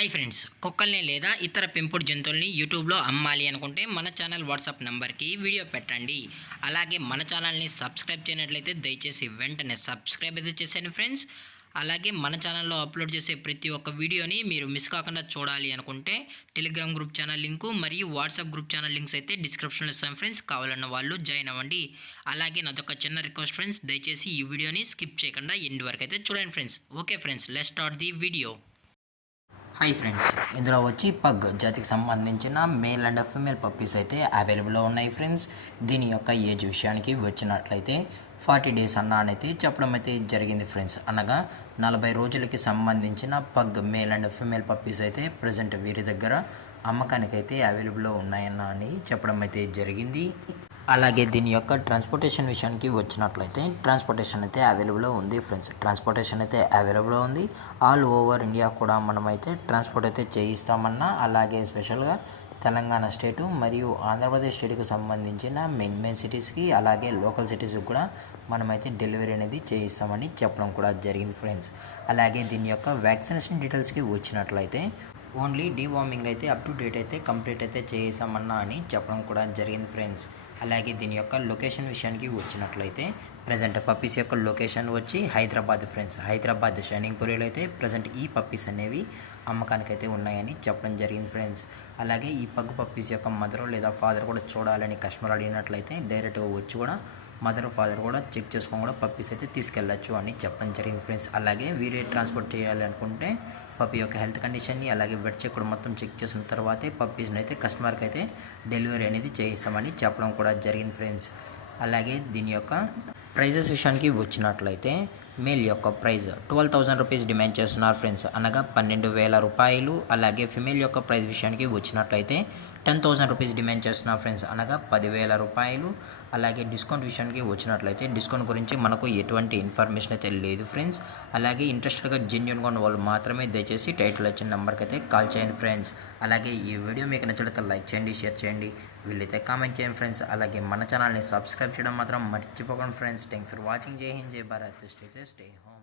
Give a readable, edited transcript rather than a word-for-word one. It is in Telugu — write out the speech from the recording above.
హాయ్ ఫ్రెండ్స్, కుక్కల్ని లేదా ఇతర పెంపుడు జంతువుల్ని యూట్యూబ్లో అమ్మాలి అనుకుంటే మన ఛానల్ వాట్సాప్ నెంబర్కి వీడియో పెట్టండి. అలాగే మన ఛానల్ని సబ్స్క్రైబ్ చేయనట్లయితే దయచేసి వెంటనే సబ్స్క్రైబ్ అయితే చేసేయండి ఫ్రెండ్స్. అలాగే మన ఛానల్లో అప్లోడ్ చేసే ప్రతి ఒక్క వీడియోని మీరు మిస్ కాకుండా చూడాలి అనుకుంటే టెలిగ్రామ్ గ్రూప్ ఛానల్ లింకు మరియు వాట్సాప్ గ్రూప్ ఛానల్ లింక్స్ అయితే డిస్క్రిప్షన్లో ఇస్తాం ఫ్రెండ్స్. కావాలన్న వాళ్ళు జాయిన్ అవ్వండి. అలాగే నాదొక చిన్న రిక్వెస్ట్ ఫ్రెండ్స్, దయచేసి ఈ వీడియోని స్కిప్ చేయకుండా ఎండ్ వరకు అయితే చూడండి friends. Okay friends, let's start the video. Hi friends, ఇందులో వచ్చి పగ్ జాతికి సంబంధించిన మేల్ అండ్ ఫీమేల్ పప్పీస్ అయితే అవైలబుల్లో ఉన్నాయి ఫ్రెండ్స్. దీని యొక్క ఏజ్ విషయానికి వచ్చినట్లయితే 40 డేస్ అయితే చెప్పడం అయితే జరిగింది ఫ్రెండ్స్. అనగా 40 రోజులకి సంబంధించిన pug male and female puppies అయితే ప్రజెంట్ వీరి దగ్గర అమ్మకానికి అయితే అవైలబుల్లో ఉన్నాయని చెప్పడం అయితే జరిగింది. అలాగే దీని యొక్క ట్రాన్స్పోర్టేషన్ విషయానికి వచ్చినట్లయితే ట్రాన్స్పోర్టేషన్ అయితే అవైలబుల్ ఉంది ఫ్రెండ్స్. ట్రాన్స్పోర్టేషన్ అయితే అవైలబుల్ ఉంది. ఆల్ ఓవర్ ఇండియా కూడా మనమైతే ట్రాన్స్పోర్ట్ అయితే చేయిస్తామన్నా, అలాగే స్పెషల్గా తెలంగాణ స్టేటు మరియు ఆంధ్రప్రదేశ్ స్టేట్కి సంబంధించిన మెయిన్ సిటీస్కి అలాగే లోకల్ సిటీస్కి కూడా మనమైతే డెలివరీ అనేది చేయిస్తామని చెప్పడం కూడా జరిగింది ఫ్రెండ్స్. అలాగే దీని యొక్క వ్యాక్సినేషన్ డీటెయిల్స్కి వచ్చినట్లయితే ఓన్లీ డీవార్మింగ్ అయితే అప్ టు డేట్ అయితే కంప్లీట్ అయితే చేసామన్నా అని చెప్పడం కూడా జరిగింది ఫ్రెండ్స్. అలాగే దీని యొక్క లొకేషన్ విషయానికి వచ్చినట్లయితే ప్రజెంట్ పప్పీస్ యొక్క లొకేషన్ వచ్చి హైదరాబాద్ ఫ్రెండ్స్. హైదరాబాద్ షైనింగ్ పూరిలో అయితే ప్రజెంట్ ఈ పప్పీస్ అనేవి అమ్మకానికి అయితే ఉన్నాయని చెప్పడం జరిగింది ఫ్రెండ్స్. అలాగే ఈ పగ్గు పప్పీస్ యొక్క మదర్ లేదా ఫాదర్ కూడా చూడాలని కస్టమర్ అడిగినట్లయితే డైరెక్ట్గా వచ్చి కూడా మదర్ ఫాదర్ కూడా చెక్ చేసుకొని కూడా పప్పీస్ అయితే తీసుకెళ్ళచ్చు అని చెప్పడం జరిగింది ఫ్రెండ్స్. అలాగే వీరే ట్రాన్స్పోర్ట్ చేయాలనుకుంటే పప్పీ యొక్క హెల్త్ కండిషన్ని అలాగే వెట్ చెక్ కూడా మొత్తం చెక్ చేసిన తర్వాతే పప్పీస్ని అయితే కస్టమర్కి అయితే డెలివరీ అనేది చేయిస్తామని చెప్పడం కూడా జరిగింది ఫ్రెండ్స్. అలాగే దీని యొక్క ప్రైజెస్ విషయానికి వచ్చినట్లయితే మేల్ యొక్క ప్రైజ్ 12,000 రూపీస్ డిమాండ్ చేస్తున్నారు ఫ్రెండ్స్, అనగా 12,000 రూపాయలు. అలాగే ఫిమేల్ యొక్క ప్రైజ్ విషయానికి వచ్చినట్లయితే 10,000 రూపీస్ డిమాండ్ చేస్తున్నారు ఫ్రెండ్స్, అనగా 10,000 రూపాయలు. అలాగే డిస్కౌంట్ విషయానికి వచ్చినట్లయితే డిస్కౌంట్ గురించి మనకు ఎటువంటి ఇన్ఫర్మేషన్ అయితే లేదు ఫ్రెండ్స్. అలాగే ఇంట్రెస్టెడ్గా జెన్యున్గా ఉన్న వాళ్ళు మాత్రమే దయచేసి టైటిల్ వచ్చిన నెంబర్కి అయితే కాల్ చేయండి ఫ్రెండ్స్. అలాగే ఈ వీడియో మీకు నచ్చినట్లయితే లైక్ చేయండి, షేర్ చేయండి, వీళ్ళైతే కామెంట్ చేయండి ఫ్రెండ్స్. అలాగే మన ఛానల్ని సబ్స్క్రైబ్ చేయడం మాత్రం మర్చిపోకండి ఫ్రెండ్స్. Thanks for watching. జై హింద్, జై Bharat, stay safe, stay home.